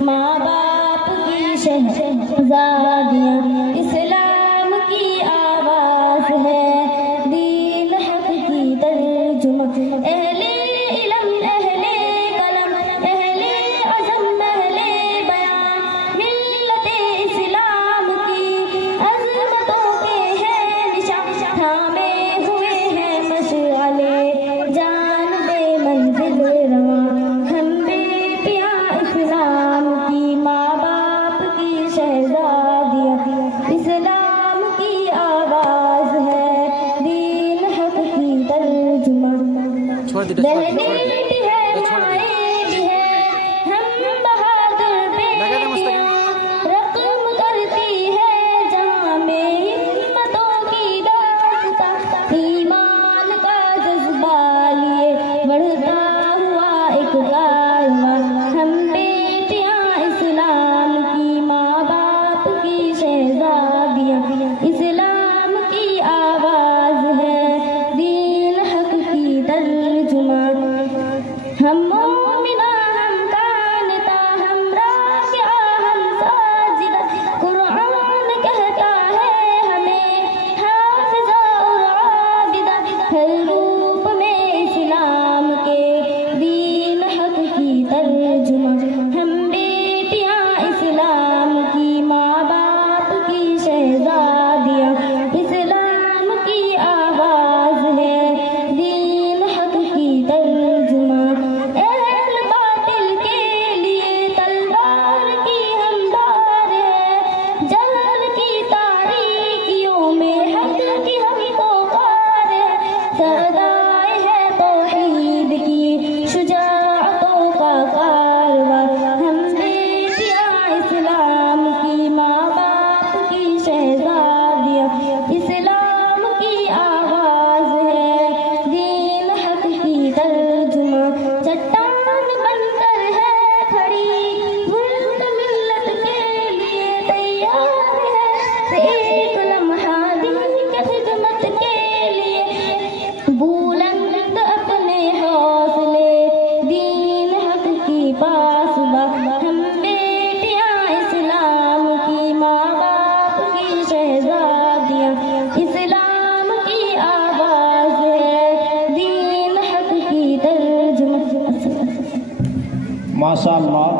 ماں باپ کی شہزادیاں اسلام کی آواز ہے دین حق کی ترجمہ اہل علم اہل قلم اہل عزم اہل بیان ملت اسلام کی عظمتوں کے ہیں نشان تھامے ہوئے ہیں مشعلے جان بے منزل رواں ہم بیٹیاں اسلام کی ماں باپ کی شہزادیاں اسلام کی آواز ہے دین حق کی ترجمہ بہنیں بھی ہے مائیں بھی ہے ہم بہادر بیٹیاں رقم کرتی ہے جہاں میں ہمتوں کی داستاں ایمان کا جذبہ لیے بڑھتا ہوا ایک کارواں ہم بیٹیاں اسلام کی ماں باپ کی شہزادیاں اسلام کی آواز ہے دین حق کی ترجمہ ہم مومنہ ہم قانتہ ہم راکعہ ہم ساجدہ قرآن کہتا ہے ہمیں حافظہ اور عابدہ ہر روپ میں اسلام کے دین حق کی ترجمہ ہم بیٹیاں اسلام کی ماں باپ کی شہزادیاں اسلام کی آواز ہے دین حق کی ترجمہ اہل باطل کے لیے تلوار کی ہمدار ہے جہل کی تاریکیوں میں حق کی ہم پکار ہے سردائے ہے توحید کی شجاعتوں کا کارواں ہم بیٹیاں اسلام کی ماں باپ کی شہزادیاں اسلام کی آواز ہے دین حق کی ترجمہ چٹان بن کر ہے کھڑی ملک ملت کے لیے تیار ہے ایک لمحہ دین کی خدمت کے لیے بلند اپنے حوصلے دین حق کی پاسباں ہم بیٹیاں اسلام کی ماں باپ کی شہزادیاں اسلام کی آواز ہے دین حق کی ترجمہ ماشاء اللہ